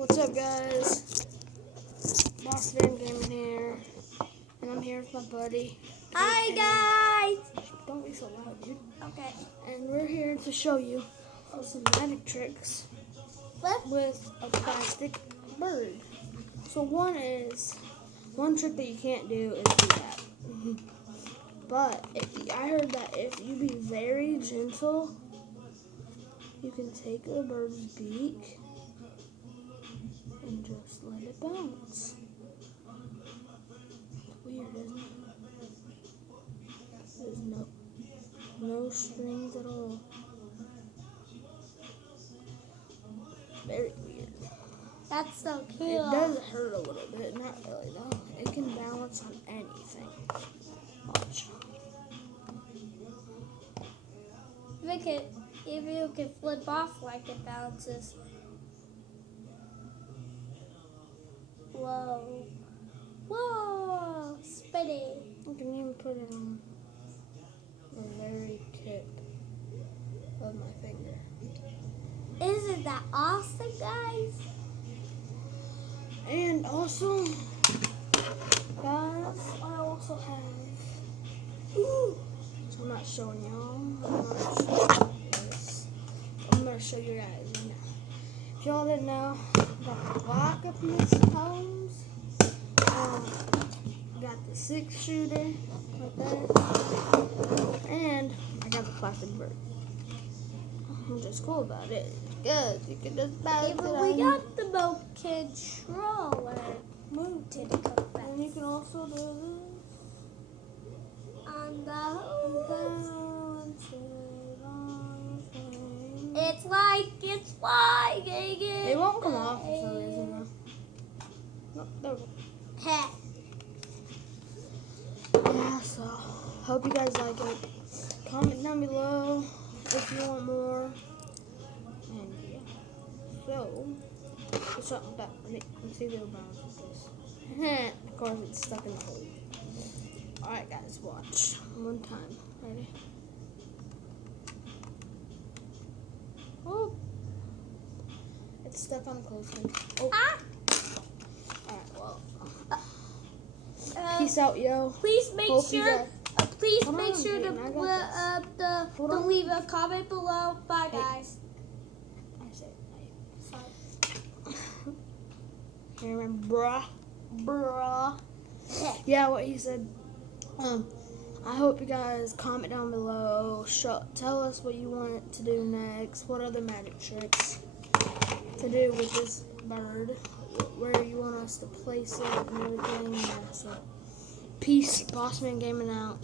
What's up, guys? Boss Van Gaming here, and I'm here with my buddy. Hi, guys! Don't be so loud, dude. Okay. And we're here to show you some magic tricks with a plastic bird. So one trick that you can't do is do that. But I heard that if you be very gentle, you can take the bird's beak and just let it bounce. Weird, isn't it? There's no strings at all. Very weird. That's so cool. It does hurt a little bit, not really though. It can balance on anything. Watch. If you can flip off like it bounces. Whoa. Whoa. Spinning. You can even put it on the very tip of my finger. Isn't that awesome, guys? And also, guys, I also have. So I'm not showing y'all. I'm gonna show you guys right now. If y'all didn't know, I got the Glock up in this homes. Got the 6-shooter right there, and I got the plastic bird. I'm just cool about it. Good, you can just bounce it Even on. we got the remote controller. Move to the compass. And you can also do this. On the hose. Bounce it on your thing. It's like it's flying. It won't come off for some reason though. No, there we go. Heh. Yeah, so hope you guys like it. Comment down below if you want more. And yeah. So what's up with that? Let me see the bounce with this. Of course it's stuck in the hole. Alright guys, watch. One time. Ready? Oh, it's stuck on the clothespin. Oh. Ah. Alright, well. Peace out, yo. Please make Hope you sure. guys- Please Come make on, sure Peyton, I got to Hold on. leave a comment below. Bye, Hey. guys. I said, Sorry. hey, remember, bruh. Yeah. Yeah, what he said. I hope you guys comment down below. Tell us what you want to do next. What other magic tricks to do with this bird? Where you want us to place it and everything. Yeah, so, peace. Bossman Gaming out.